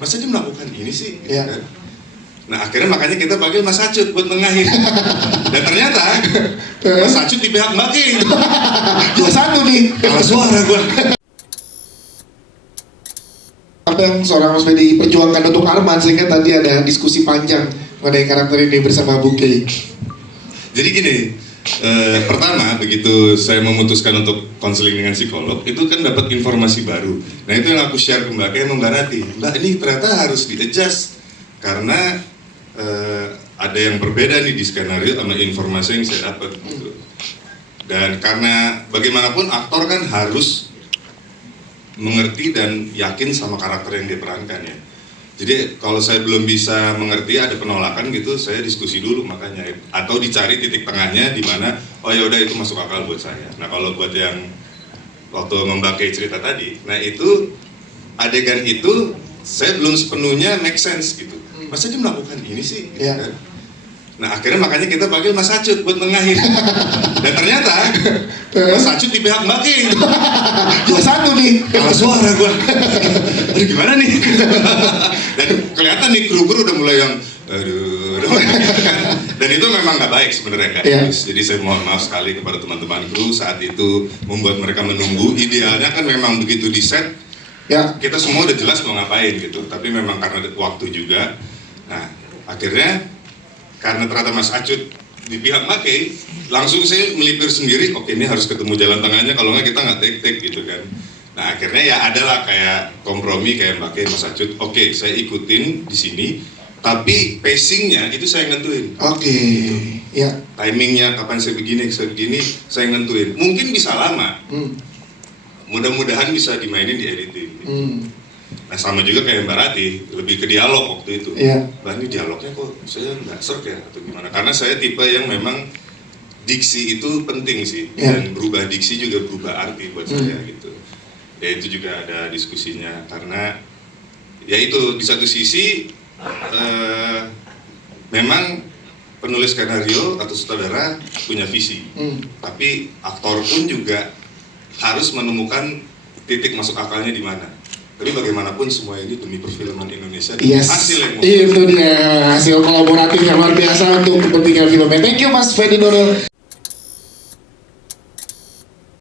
Masa dia melakukan ini sih? Gitu Ya. kan? Nah akhirnya makanya kita panggil Mas Acut buat nengahin. Dan ternyata Mas Acut di pihak Mbak Kay. Dua satu nih. Kalah suara gua. Apa yang seorang Mas Fedi perjuangkan untuk Arman, sehingga tadi ada diskusi panjang mengenai karakter ini bersama Bung Kay. Jadi gini, pertama begitu saya memutuskan untuk konseling dengan psikolog, itu kan dapat informasi baru. Nah itu yang aku share ke Mbak Kay sama Mbak Rati. Mbak, ini ternyata harus di-adjust karena ada yang berbeda nih di skenario sama informasi yang saya dapat gitu. Dan karena bagaimanapun aktor kan harus mengerti dan yakin sama karakter yang dia perankan ya. Jadi kalau saya belum bisa mengerti, ada penolakan gitu, saya diskusi dulu makanya, atau dicari titik tengahnya di mana oh ya udah itu masuk akal buat saya. Nah kalau buat yang waktu memakai cerita tadi, nah itu adegan itu saya belum sepenuhnya make sense gitu. Masa dia melakukan ini sih? Gitu Ya. kan? Nah akhirnya makanya kita panggil Mas Acut buat nengahin. Dan ternyata Mas Acut di pihak Mbak Kay. Dua satu nih. Kalah suara gua. Aduh gimana nih? Dan kelihatan nih kru-kru udah mulai yang aduh. Dan itu memang nggak baik sebenarnya Kak. Iya. Jadi saya mohon maaf sekali kepada teman-teman kru saat itu membuat mereka menunggu. Idealnya kan memang begitu di set Ya. kita semua udah jelas mau ngapain gitu. Tapi memang karena waktu juga. Nah akhirnya karena ternyata Mas Acut di pihak Mbak Kay, langsung saya melipir sendiri, oke ini harus ketemu jalan tengahnya, kalau nggak kita nggak take gitu kan. Nah akhirnya ya adalah kayak kompromi kayak Mbak Kay, Mas Acut, oke saya ikutin di sini, tapi pacingnya itu saya nentuin. Oke. Ya. Timingnya kapan saya begini, saya nentuin. Mungkin bisa lama, mudah-mudahan bisa dimainin di editing. Nah sama juga kayak Mbak Rati, lebih ke dialog waktu itu. Iya. Mbak ini dialognya kok saya nggak serk ya atau gimana? Karena saya tipe yang memang diksi itu penting sih, Iya. dan berubah diksi juga berubah arti buat saya gitu. Ya itu juga ada diskusinya karena ya itu di satu sisi memang penulis skenario atau sutradara punya visi, tapi aktor pun juga harus menemukan titik masuk akalnya di mana. Tapi bagaimanapun semua ini demi perfilman Indonesia dan Yes. hasil yang Itu dia hasil kolaboratif yang luar biasa untuk kepentingan filmnya. Thank you Mas Fedi Nuril.